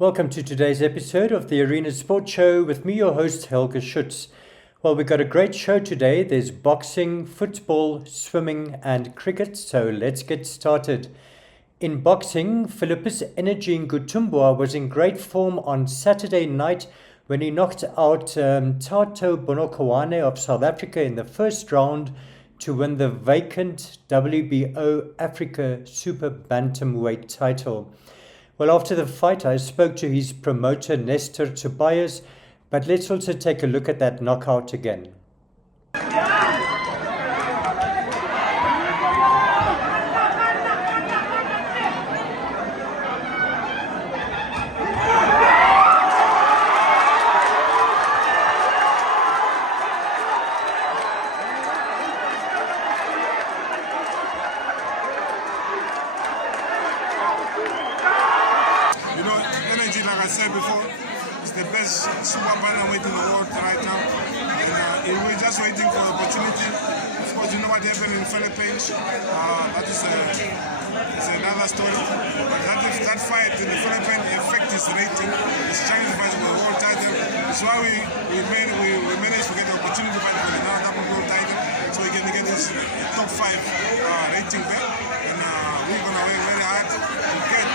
Welcome to today's episode of the Arena Sports Show with me, your host, Helge Schutz. Well, we've got a great show today. There's boxing, football, swimming, and cricket, so let's get started. In boxing, Philippus Energy Ngutumbua was in great form on Saturday night when he knocked out Tato Bonokawane of South Africa in the first round to win the vacant WBO Africa Super Bantamweight title. Well, after the fight, I spoke to his promoter, Nestor Tobias, but let's also take a look at that knockout again. Energy, like I said before, is the best super bantamweight in the world right now. And we're just waiting for the opportunity. Of course, you know what happened in the Philippines. That is another story. But that fight in the Philippines affects his rating. His challenge fight for the world title. That's why we managed to get the opportunity to fight for the double world title. So we can get his top 5 rating back. And we're going to work very hard to get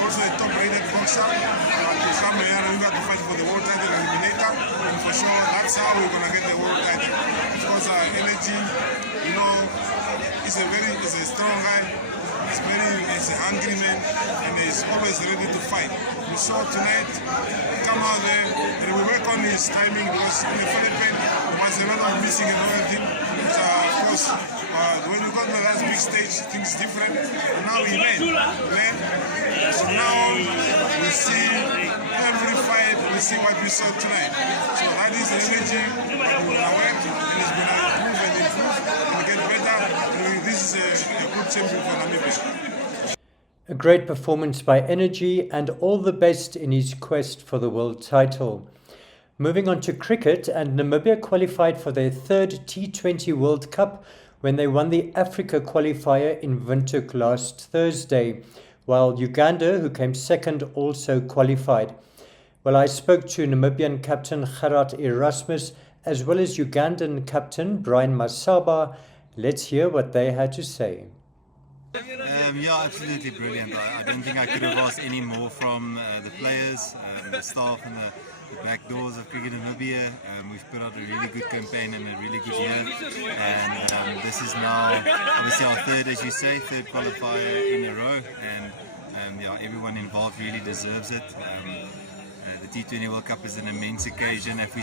also a top-rated boxer to come here and we got to fight for the world title eliminator, and for sure that's how we're gonna get the world title. Because Energy, you know, is a strong guy. He's a hungry man, and he's always ready to fight. We saw tonight, come out there, and we work on his timing because in the Philippines there was a lot of missing and everything. Of course, when you got to the last big stage, things different. And now we learn. So now we see every fight, we see what we saw tonight. So that is the energy that we're gonna work, and it's gonna improve and get better. And this is a good champion for Namibia. A great performance by Energy and all the best in his quest for the world title. Moving on to cricket, and Namibia qualified for their third T20 World Cup when they won the Africa qualifier in Windhoek last Thursday, while Uganda, who came second, also qualified. Well, I spoke to Namibian captain Gerard Erasmus as well as Ugandan captain Brian Masaba. Let's hear what they had to say. Yeah, absolutely brilliant. I don't think I could have asked any more from the players, the staff and the back doors of Cricket Namibia. We've put out a really good campaign and a really good year, and this is now obviously our third, as you say, third qualifier in a row, and yeah, everyone involved really deserves it. The T20 World Cup is an immense occasion, as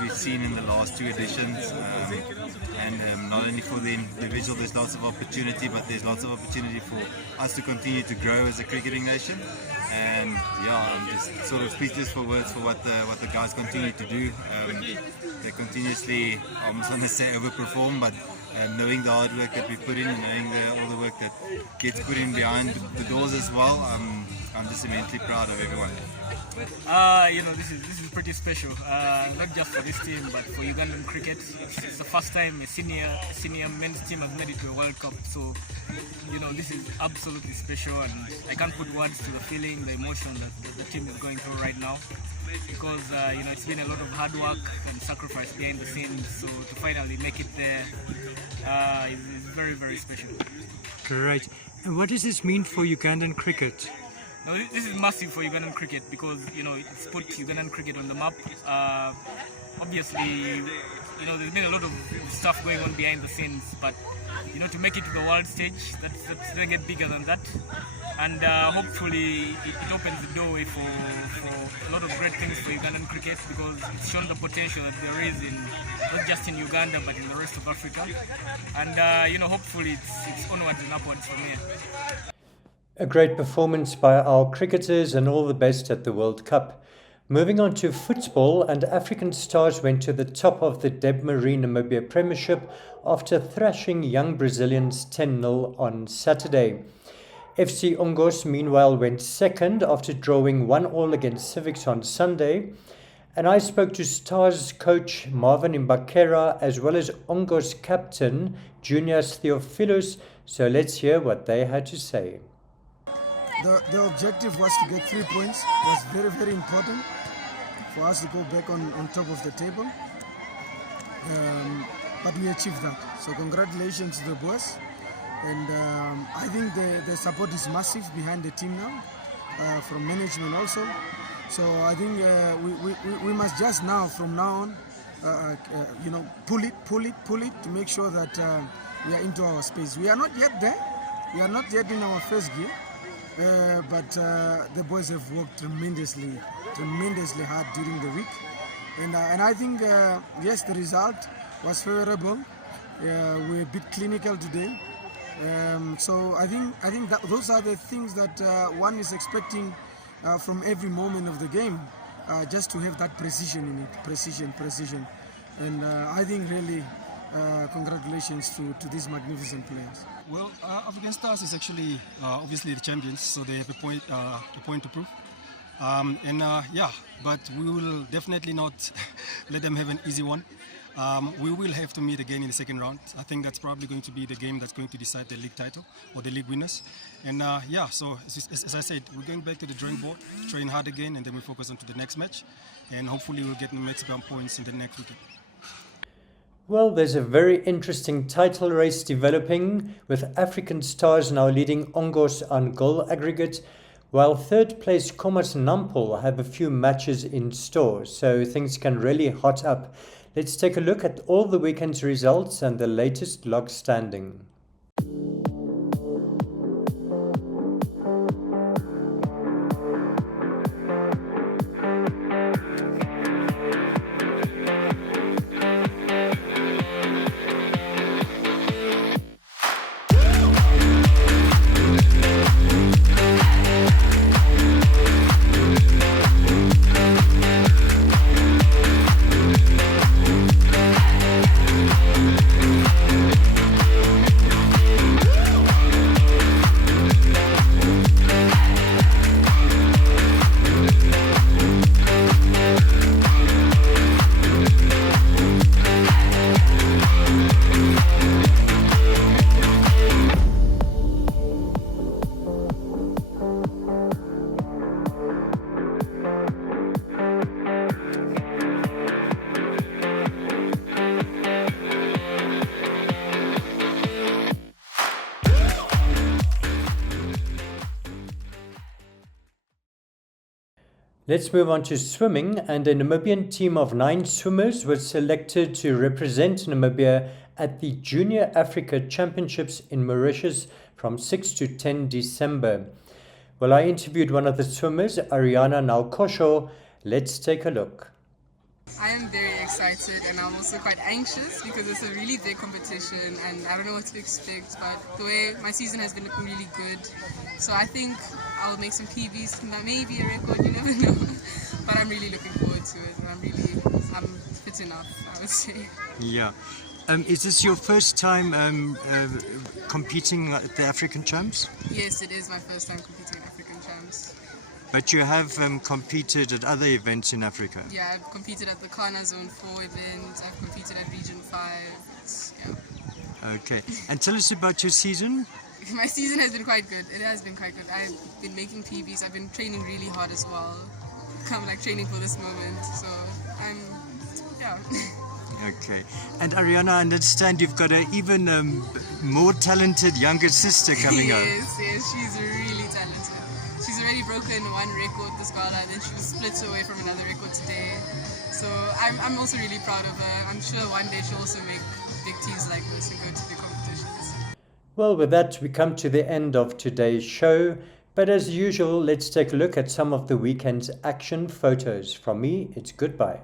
we've seen in the last 2 editions, and not only for the individual there's lots of opportunity, but there's lots of opportunity for us to continue to grow as a cricketing nation. And yeah, I'm just sort of speechless for words for what the guys continue to do. They continuously, I almost want to say overperform, but knowing the hard work that we put in and knowing all the work that gets put in behind the doors as well, I'm just immensely proud of everyone. You know, this is pretty special, not just for this team, but for Ugandan cricket. It's the first time a senior men's team has made it to a World Cup. So, you know, this is absolutely special, and I can't put words to the feeling, the emotion that the team is going through right now. Because you know, it's been a lot of hard work and sacrifice behind the scenes. So to finally make it there is very, very special. Great. And what does this mean for Ugandan cricket? No, this is massive for Ugandan cricket because, you know, it's put Ugandan cricket on the map. Obviously, you know, there's been a lot of stuff going on behind the scenes, but, you know, to make it to the world stage, that's going to get bigger than that. And hopefully it opens the doorway for a lot of great things for Ugandan cricket, because it's shown the potential that there is in not just in Uganda but in the rest of Africa. And you know, hopefully it's onwards and upwards from here. A great performance by our cricketers and all the best at the World Cup. Moving on to football, and African Stars went to the top of the Deb Marie Namibia Premiership after thrashing young Brazilians 10-0 on Saturday. FC Ongos meanwhile went second after drawing 1-1 against Civics on Sunday. And I spoke to Stars coach Marvin Mbakera as well as Ongos captain Junius Theophilus, so let's hear what they had to say. the objective was to get 3 points. It was very, very important for us to go back on top of the table. But we achieved that. So congratulations to the boys. And I think the support is massive behind the team now, from management also. So I think we must just now, from now on, pull it to make sure that we are into our space. We are not yet there. We are not yet in our first gear. But the boys have worked tremendously hard during the week. And I think, yes, the result was favorable. We're a bit clinical today. So I think that those are the things that one is expecting from every moment of the game, just to have that precision in it, precision. And I think really congratulations to these magnificent players. Well, African Stars is actually obviously the champions, so they have a point to prove. But we will definitely not let them have an easy one. We will have to meet again in the second round. I think that's probably going to be the game that's going to decide the league title or the league winners. And so as I said, we're going back to the drawing board, train hard again, and then we focus on to the next match. And hopefully we'll get maximum points in the next weekend. Well, there's a very interesting title race developing, with African Stars now leading Ongos on goal aggregate, while third place Khomas Nampol have a few matches in store, so things can really hot up. Let's take a look at all the weekend's results and the latest log standing. Let's move on to swimming, and a Namibian team of 9 swimmers was selected to represent Namibia at the Junior Africa Championships in Mauritius from 6 to 10 December. Well, I interviewed one of the swimmers, Ariana Naukosho. Let's take a look. I am very excited, and I'm also quite anxious because it's a really big competition and I don't know what to expect, but the way my season has been looking really good, so I think I'll make some PBs, maybe a record, you never know, but I'm really looking forward to it, and I'm fit enough, I would say. Yeah. Is this your first time competing at the African Champs? Yes, it is my first time competing at African Champs. But you have competed at other events in Africa? Yeah, I've competed at the Kana Zone 4 event, I've competed at Region 5, yeah. Okay, and tell us about your season. My season has been quite good, it has been quite good. I've been making PBs, I've been training really hard as well. I'm like training for this moment, so yeah. Okay, and Ariana, I understand you've got an even more talented younger sister coming up. Yes, she's really talented. She's already broken one record this gala, and then she was split away from another record today. So I'm also really proud of her. I'm sure one day she'll also make big teams like this and go to big competitions. Well, with that, we come to the end of today's show. But as usual, let's take a look at some of the weekend's action photos. From me, it's goodbye.